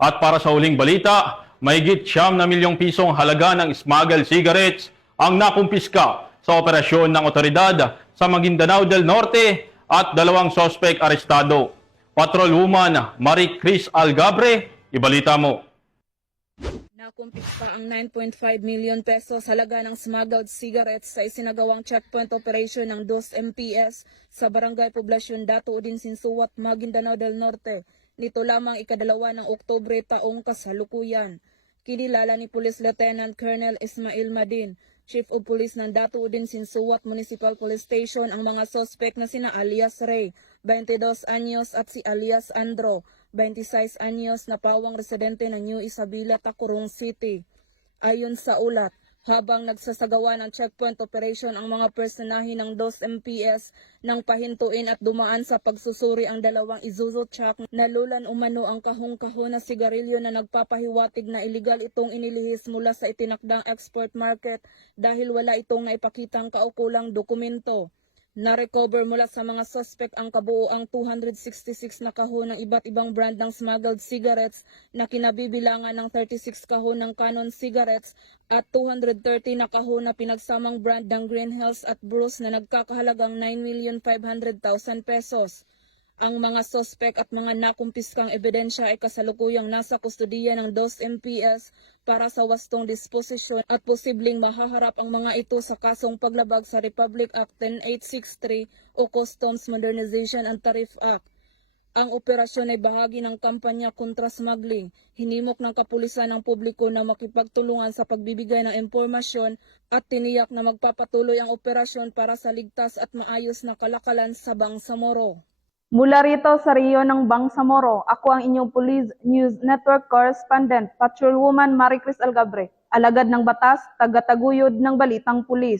At para sa huling balita, mahigit 9 milyong pisong halaga ng smuggled cigarettes ang nakumpiska sa operasyon ng otoridad sa Maguindanao del Norte at 2 sospek arestado. Patrolwoman Marie Chris Algabre, ibalita mo. Nakumpiska ang 9.5 million pesos halaga ng smuggled cigarettes sa isinagawang checkpoint operation ng 2 MPS sa Barangay Poblasyon Dato Udin Sinsuat, Maguindanao del Norte. Nito lamang ikadalawa ng Oktubre taong kasalukuyan. Kinilala ni Police Lieutenant Colonel Ismail Madin, Chief of Police ng Dato Udin Sinsuat Municipal Police Station, ang mga sospek na sina alias Ray, 22 anyos at si alias Andro, 26 anyos na pawang residente ng New Isabela, Tacurong City. Ayon sa ulat, habang nagsasagawa ng checkpoint operation ang mga personahe ng 2 MPS nang pahintuin at dumaan sa pagsusuri ang 2 Isuzu truck, nalulan umano ang kahong-kahon na sigarilyo na nagpapahiwatig na iligal itong inilihis mula sa itinakdang export market dahil wala itong naipakitang kaukulang dokumento. Na-recover mula sa mga suspect ang kabuuang 266 na kahon ng iba't ibang brand ng smuggled cigarettes na kinabibilangan ng 36 kahon ng Canon cigarettes at 230 na kahon na pinagsamang brand ng Green Hills at Bruce na nagkakahalagang 9,500,000 pesos. Ang mga sospek at mga nakumpiskang ebidensya ay kasalukuyang nasa kustudiya ng 2 MPS para sa wastong disposisyon at posibleng mahaharap ang mga ito sa kasong paglabag sa Republic Act 10863 o Customs Modernization and Tariff Act. Ang operasyon ay bahagi ng kampanya kontra smuggling, hinimok ng kapulisan ng publiko na makipagtulungan sa pagbibigay ng impormasyon at tiniyak na magpapatuloy ang operasyon para sa ligtas at maayos na kalakalan sa Bangsamoro. Mula rito sa Rio ng Bangsamoro, ako ang inyong Police News Network Correspondent, Patrolwoman Marie Chris Algabre, alagad ng batas, tagataguyod ng balitang pulis.